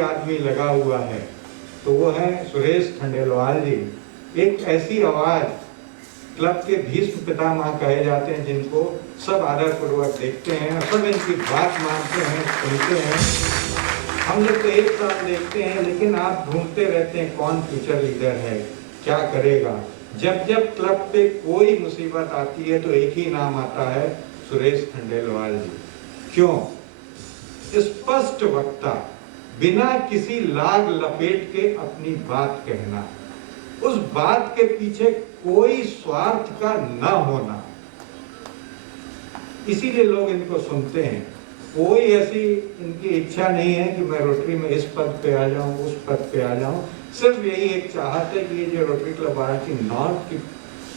आदमी लगा हुआ है तो वो है सुरेश खंडेलवाल जी। एक ऐसी आवाज, क्लब के भीष्म पितामह कहे जाते हैं, जिनको सब आदर पूर्वक देखते हैं, सब इनकी बात मानते हैं, सुनते हैं। हम लोग तो एक साथ देखते हैं, लेकिन आप ढूंढते रहते हैं कौन फ्यूचर लीडर है, क्या करेगा। जब जब क्लब पे कोई मुसीबत आती है तो एक ही नाम आता है, सुरेश खंडेलवाल जी। क्यों? स्पष्ट वक्ता, बिना किसी लाग लपेट के अपनी बात कहना, उस बात के पीछे कोई स्वार्थ का न होना, इसीलिए लोग इनको सुनते हैं। कोई ऐसी इनकी इच्छा नहीं है कि मैं रोटरी में इस पद पे आ जाऊं, उस पद पे आ जाऊं। सिर्फ यही एक चाहत है कि ये जो रोटरी क्लब वाराणसी नॉर्थ की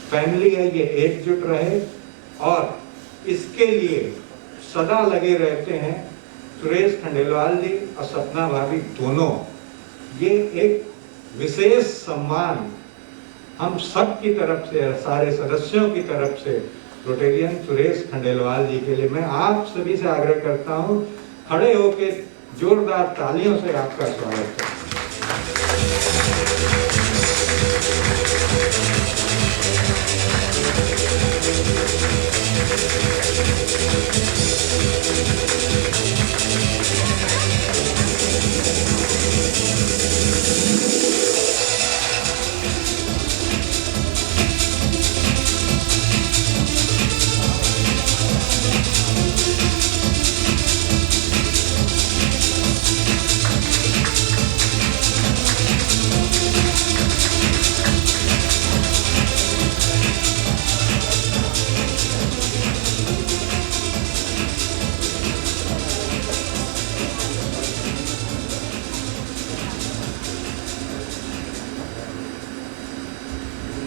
फैमिली है, ये एकजुट रहे और इसके लिए सदा लगे रहते हैं। सुरेश खंडेलवाल जी और सपना भाभी दोनों, ये एक विशेष सम्मान हम सब की तरफ से, सारे सदस्यों की तरफ से रोटेरियन सुरेश खंडेलवाल जी के लिए मैं आप सभी से आग्रह करता हूं, खड़े होकर जोरदार तालियों से आपका स्वागत है।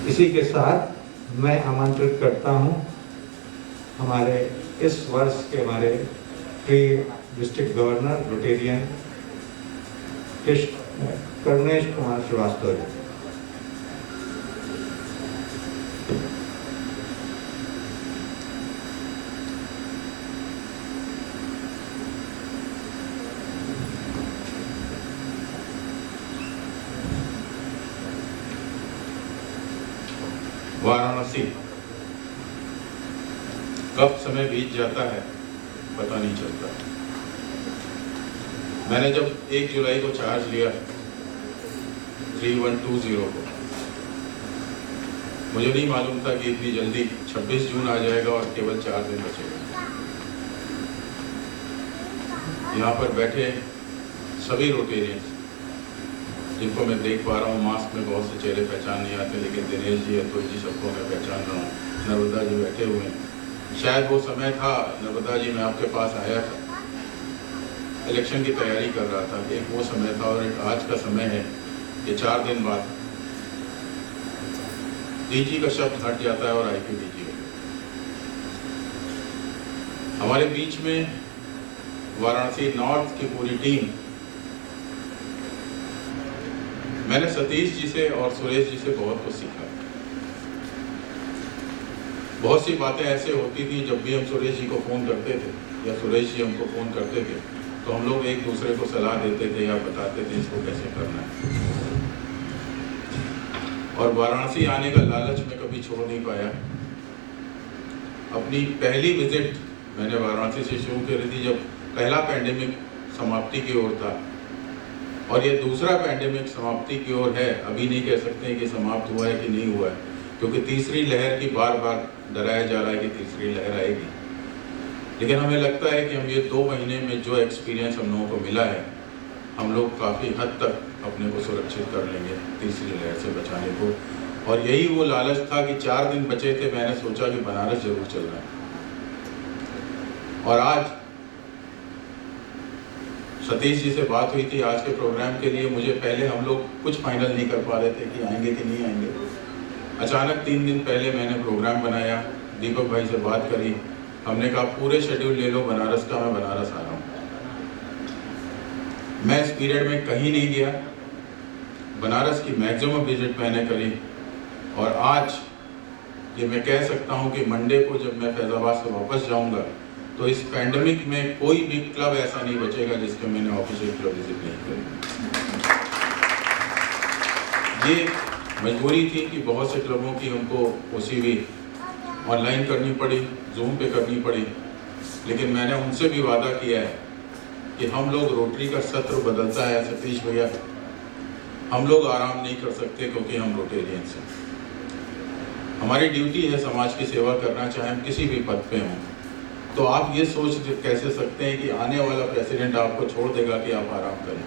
इसी के साथ मैं आमंत्रित करता हूं हमारे इस वर्ष के हमारे pre district governor Rotarian Karnesh Kumar Srivastava ji. Varanasi कब समय बीत जाता है पता नहीं चलता। मैंने जब 1 जुलाई को चार्ज लिया 3120 को, मुझे नहीं मालूम था कि इतनी जल्दी 26 जून आ जाएगा और केवल 4 दिन बचेगा। यहाँ पर बैठे सभी रोटेरियंस जिनको मैं देख पा रहा हूँ, मास्क में बहुत से चेहरे पहचान नहीं आते, लेकिन दिनेश जी, अतुल जी, सबको मैं पहचान रहा हूँ। नर्मदा जी बैठे हुए हैं। शायद वो समय था, नर्मदा जी, मैं आपके पास आया था, इलेक्शन की तैयारी कर रहा था, एक वो समय था और एक आज का समय है। ये 4 दिन बाद डीजी का शब्द हट जाता है और आईपीडीजी हो। हमारे बीच में वाराणसी नॉर्थ की पूरी टीम, मैंने सतीश जी से और सुरेश जी से बहुत कुछ सीखा। बहुत सी बातें ऐसे होती थी, जब भी हम सुरेश जी को फ़ोन करते थे या सुरेश जी हमको फ़ोन करते थे, तो हम लोग एक दूसरे को सलाह देते थे या बताते थे इसको कैसे करना है। और वाराणसी आने का लालच मैं कभी छोड़ नहीं पाया। अपनी पहली विजिट मैंने वाराणसी से शुरू करी थी, जब पहला पैंडेमिक समाप्ति की ओर था, और ये दूसरा पैंडेमिक समाप्ति की ओर है। अभी नहीं कह सकते कि समाप्त हुआ है कि नहीं हुआ है, क्योंकि तीसरी लहर की बार बार डराया जा रहा है कि तीसरी लहर आएगी। लेकिन हमें लगता है कि हम ये 2 महीने में जो एक्सपीरियंस हम लोगों को मिला है, हम लोग काफ़ी हद तक अपने को सुरक्षित कर लेंगे तीसरी लहर से बचाने को। और यही वो लालच था कि 4 दिन बचे थे, मैंने सोचा कि बनारस जरूर चलना है। और आज सतीश जी से बात हुई थी आज के प्रोग्राम के लिए। मुझे पहले हम लोग कुछ फाइनल नहीं कर पा रहे थे कि आएंगे कि नहीं आएंगे। अचानक 3 दिन पहले मैंने प्रोग्राम बनाया, दीपक भाई से बात करी, हमने कहा पूरे शेड्यूल ले लो बनारस का, मैं बनारस आ रहा हूँ। मैं इस पीरियड में कहीं नहीं गया, बनारस की मैक्सिमम विजिट मैंने करी। और आज ये मैं कह सकता हूँ कि मंडे को जब मैं फैज़ाबाद से वापस जाऊँगा तो इस पैंडेमिक में कोई भी क्लब ऐसा नहीं बचेगा जिसके मैंने ऑफिशियल क्लब विजिट नहीं करी। ये मजबूरी थी कि बहुत से क्लबों की हमको OCV ऑनलाइन करनी पड़ी, जूम पे करनी पड़ी, लेकिन मैंने उनसे भी वादा किया है कि हम लोग रोटरी का सत्र बदलता है सतीश भैया, हम लोग आराम नहीं कर सकते क्योंकि हम रोटेरियंस हैं। हमारी ड्यूटी है समाज की सेवा करना, चाहे हम किसी भी पद पे हों। तो आप ये सोच कैसे सकते हैं कि आने वाला प्रेसिडेंट आपको छोड़ देगा कि आप आराम करें।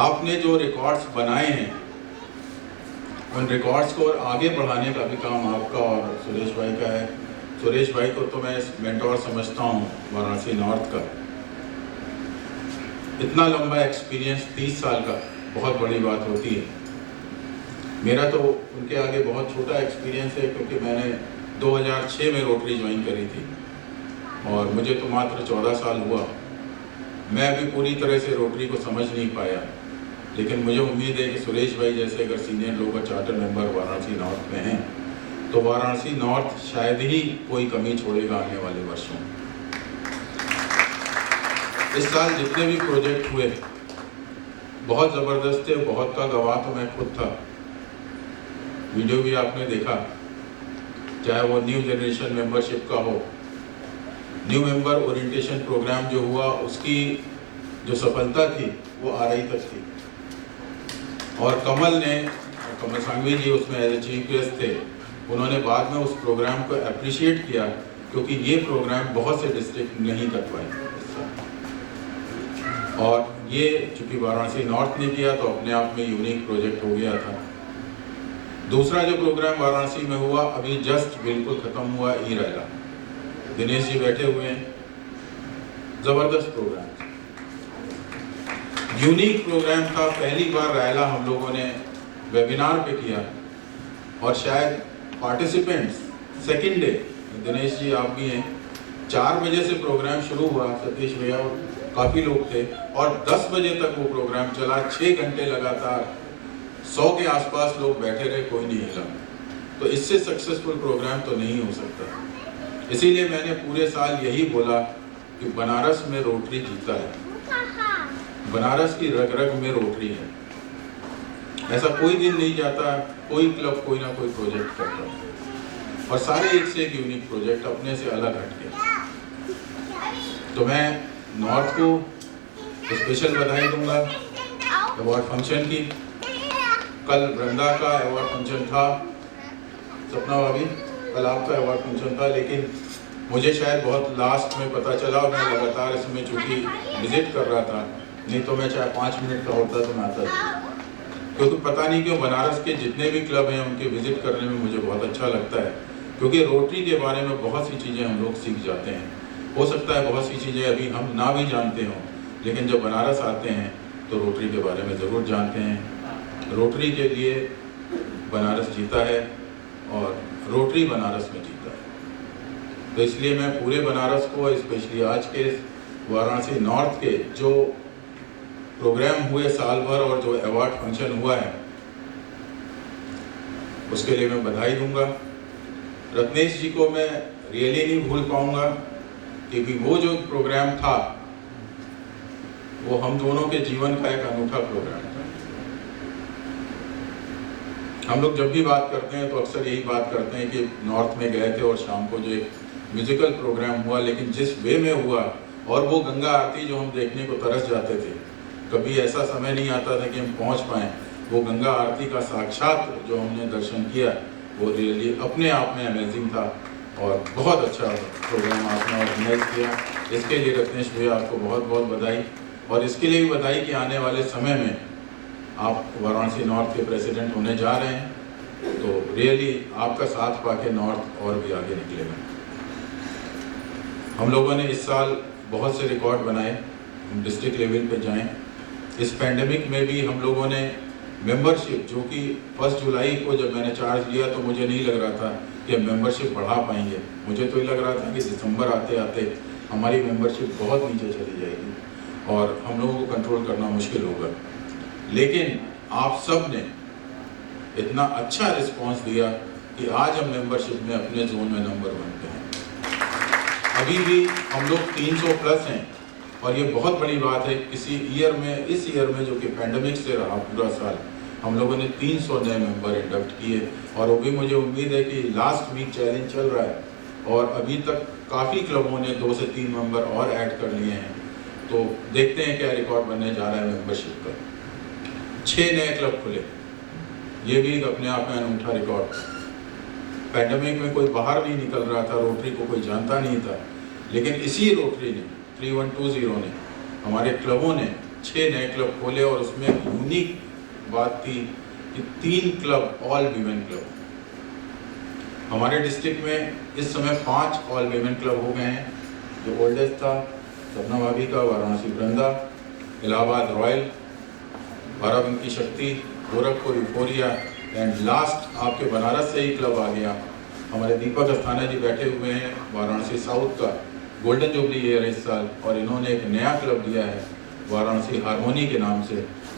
आपने जो रिकॉर्ड्स बनाए हैं उन रिकॉर्ड्स को और आगे बढ़ाने का भी काम आपका और सुरेश भाई का है। सुरेश भाई को तो मैं मेंटोर समझता हूँ वाराणसी नॉर्थ का। इतना लंबा एक्सपीरियंस 30 साल का बहुत बड़ी बात होती है। मेरा तो उनके आगे बहुत छोटा एक्सपीरियंस है क्योंकि मैंने 2006 में रोटरी ज्वाइन करी थी और मुझे तो मात्र 14 साल हुआ। मैं अभी पूरी तरह से रोटरी को समझ नहीं पाया, लेकिन मुझे उम्मीद है कि सुरेश भाई जैसे अगर सीनियर लोग चार्टर मेंबर वाराणसी नॉर्थ में हैं तो वाराणसी नॉर्थ शायद ही कोई कमी छोड़ेगा आने वाले वर्षों में। इस साल जितने भी प्रोजेक्ट हुए बहुत ज़बरदस्त थे, बहुत का गवाह तो मैं खुद था। वीडियो भी आपने देखा, चाहे वो न्यू जनरेशन मेंबरशिप का हो, न्यू मेंबर ओरिएंटेशन प्रोग्राम जो हुआ उसकी जो सफलता थी वो RI तक थी। और कमल सांघवी जी उसमें एज ए चीफ गेस्ट थे। उन्होंने बाद में उस प्रोग्राम को अप्रिशिएट किया क्योंकि ये प्रोग्राम बहुत से डिस्ट्रिक्ट नहीं कर पाए और ये चूँकि वाराणसी नॉर्थ ने किया तो अपने आप में यूनिक प्रोजेक्ट हो गया था। दूसरा जो प्रोग्राम वाराणसी में हुआ अभी जस्ट बिल्कुल ख़त्म हुआ, ई-रैला। दिनेश जी बैठे हुए हैं, ज़बरदस्त प्रोग्राम, यूनिक प्रोग्राम था। पहली बार रैला हम लोगों ने वेबिनार पे किया और शायद participants second day, Dinesh ji आप भी हैं, 4 बजे से प्रोग्राम शुरू हुआ, सतीश भैया काफ़ी लोग थे और 10 बजे तक वो प्रोग्राम चला। 6 घंटे लगातार 100 के आसपास लोग बैठे रहे, कोई नहीं हिला। तो इससे सक्सेसफुल प्रोग्राम तो नहीं हो सकता। इसीलिए मैंने पूरे साल यही बोला कि बनारस में रोटरी जीता है, बनारस की रग रग में रोटरी है। ऐसा कोई दिन नहीं जाता कोई क्लब कोई ना कोई प्रोजेक्ट करता और सारे एक से एक यूनिक प्रोजेक्ट अपने से अलग हटके। तो मैं नॉर्थ को स्पेशल बधाई दूंगा अवार्ड फंक्शन की। कल वृंदा का अवार्ड फंक्शन था, सपना भाभी कल आपका अवार्ड फंक्शन था, लेकिन मुझे शायद बहुत लास्ट में पता चला और मैं लगातार इसमें चूँकि विजिट कर रहा था, नहीं तो मैं चाहे 5 मिनट का होता तो मैं आता था। क्योंकि पता नहीं क्यों बनारस के जितने भी क्लब हैं उनके विजिट करने में मुझे बहुत अच्छा लगता है, क्योंकि रोटरी के बारे में बहुत सी चीज़ें हम लोग सीख जाते हैं। हो सकता है बहुत सी चीज़ें अभी हम ना भी जानते हों, लेकिन जब बनारस आते हैं तो रोटरी के बारे में ज़रूर जानते हैं। रोटरी के लिए बनारस जीता है और रोटरी बनारस में जीता है। तो इसलिए मैं पूरे बनारस को, स्पेशली आज के वाराणसी नॉर्थ के जो प्रोग्राम हुए साल भर और जो अवार्ड फंक्शन हुआ है उसके लिए मैं बधाई दूंगा। रत्नेश जी को मैं रियली नहीं भूल पाऊंगा क्योंकि वो जो प्रोग्राम था वो हम दोनों के जीवन का एक अनूठा प्रोग्राम था। हम लोग जब भी बात करते हैं तो अक्सर यही बात करते हैं कि नॉर्थ में गए थे और शाम को जो एक म्यूजिकल प्रोग्राम हुआ, लेकिन जिस वे में हुआ और वो गंगा आरती जो हम देखने को तरस जाते थे, कभी ऐसा समय नहीं आता था कि हम पहुंच पाएँ। वो गंगा आरती का साक्षात जो हमने दर्शन किया वो रियली अपने आप में अमेजिंग था और बहुत अच्छा प्रोग्राम आपने ऑर्गेनाइज किया। इसके लिए रत्नेश भैया आपको बहुत बहुत बधाई, और इसके लिए भी बधाई कि आने वाले समय में आप वाराणसी नॉर्थ के प्रेसिडेंट होने जा रहे हैं, तो रियली आपका साथ पाके नॉर्थ और भी आगे निकलेगा। हम लोगों ने इस साल बहुत से रिकॉर्ड बनाए, हम डिस्ट्रिक्ट लेवल पे जाएं। इस पैंडेमिक में भी हम लोगों ने मेंबरशिप, जो कि 1 जुलाई को जब मैंने चार्ज लिया तो मुझे नहीं लग रहा था कि हम मेंबरशिप बढ़ा पाएंगे। मुझे तो ये लग रहा था कि दिसंबर आते आते हमारी मेंबरशिप बहुत नीचे चली जाएगी और हम लोगों को कंट्रोल करना मुश्किल होगा। लेकिन आप सब ने इतना अच्छा रिस्पांस दिया कि आज हम मेंबरशिप में अपने जोन में नंबर 1 पे हैं। अभी भी हम लोग 300 प्लस हैं और ये बहुत बड़ी बात है। किसी ईयर में, इस ईयर में जो कि पैंडमिक से रहा पूरा साल, हम लोगों ने 300 नए मेंबर इंडक्ट किए और वो भी मुझे उम्मीद है कि लास्ट वीक चैलेंज चल रहा है और अभी तक काफ़ी क्लबों ने 2 से 3 मेंबर और ऐड कर लिए हैं। तो देखते हैं क्या रिकॉर्ड बनने जा रहा है मेंबरशिप का। 6 नए क्लब खुले, ये भी अपने आप में अनूठा रिकॉर्ड। पैंडमिक में कोई बाहर नहीं निकल रहा था, रोटरी को कोई जानता नहीं था, लेकिन इसी रोटरी ने 3120 ने, हमारे क्लबों ने 6 नए क्लब खोले और उसमें यूनिक बात थी कि 3 क्लब ऑल वीमेन क्लब। हमारे डिस्ट्रिक्ट में इस समय 5 ऑल वीमेन क्लब हो गए हैं। जो ओल्डेस्ट था सपना भाभी का वाराणसी वृंदा, इलाहाबाद रॉयल, बाराबंकी शक्ति, गोरखपुर यूफोरिया एंड लास्ट आपके बनारस से ही क्लब आ गया। हमारे दीपक अस्थाना जी बैठे हुए हैं वाराणसी साउथ का, गोल्डन जुबली ईयर इस साल, और इन्होंने एक नया क्लब दिया है वाराणसी हारमोनी के नाम से,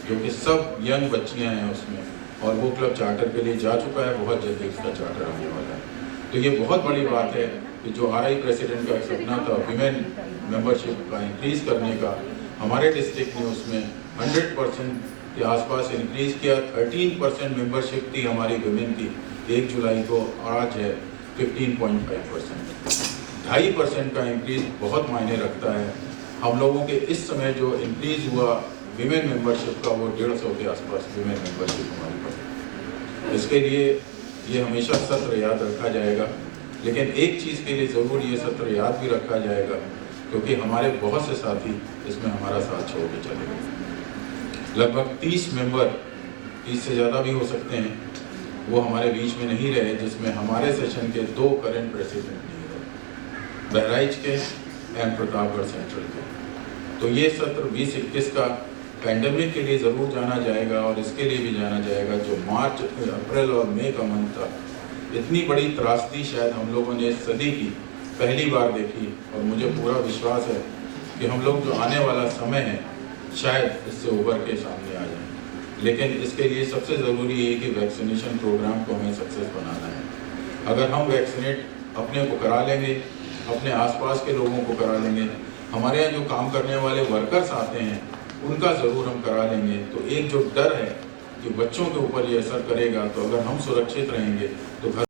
जो कि सब यंग बच्चियां हैं उसमें, और वो क्लब चार्टर के लिए जा चुका है, बहुत जल्दी उसका चार्टर आने वाला है। तो ये बहुत बड़ी बात है कि जो RI प्रेसिडेंट का सपना था विमेन मेंबरशिप का इंक्रीज़ करने का, हमारे डिस्ट्रिक्ट ने उसमें 100% के आसपास इंक्रीज़ किया। 13% मेंबरशिप थी हमारी विमेन की 1 जुलाई को, आज है 15.5%। 2.5% का इंक्रीज़ बहुत मायने रखता है। हम लोगों के इस समय जो इंक्रीज़ हुआ विमेन मेंबरशिप का, वो 150 के आसपास विमेन मेंबरशिप हमारे पास। इसके लिए ये हमेशा सत्र याद रखा जाएगा, लेकिन एक चीज़ के लिए ज़रूर ये सत्र याद भी रखा जाएगा, क्योंकि हमारे बहुत से साथी इसमें हमारा साथ छोड़ के चले गए। लगभग 30 मेंबर, 30 से ज़्यादा भी हो सकते हैं, वो हमारे बीच में नहीं रहे, जिसमें हमारे सेशन के 2 करंट प्रेसिडेंट नहीं रहे, बहराइच के एंड प्रतापगढ़ सेंट्रल के। तो ये सत्र 20-21 का पैंडमिक के लिए ज़रूर जाना जाएगा, और इसके लिए भी जाना जाएगा जो मार्च, अप्रैल और मई का मंथ था। इतनी बड़ी त्रासदी शायद हम लोगों ने इस सदी की पहली बार देखी, और मुझे पूरा विश्वास है कि हम लोग जो आने वाला समय है शायद इससे उभर के सामने आ जाए। लेकिन इसके लिए सबसे ज़रूरी है कि वैक्सीनेशन प्रोग्राम को हमें सक्सेस बनाना है। अगर हम वैक्सीनेट अपने को करा लेंगे, अपने आसपास के लोगों को करा लेंगे, हमारे यहाँ जो काम करने वाले वर्कर्स आते हैं उनका ज़रूर हम करा लेंगे, तो एक जो डर है कि बच्चों के ऊपर ये असर करेगा, तो अगर हम सुरक्षित रहेंगे तो घर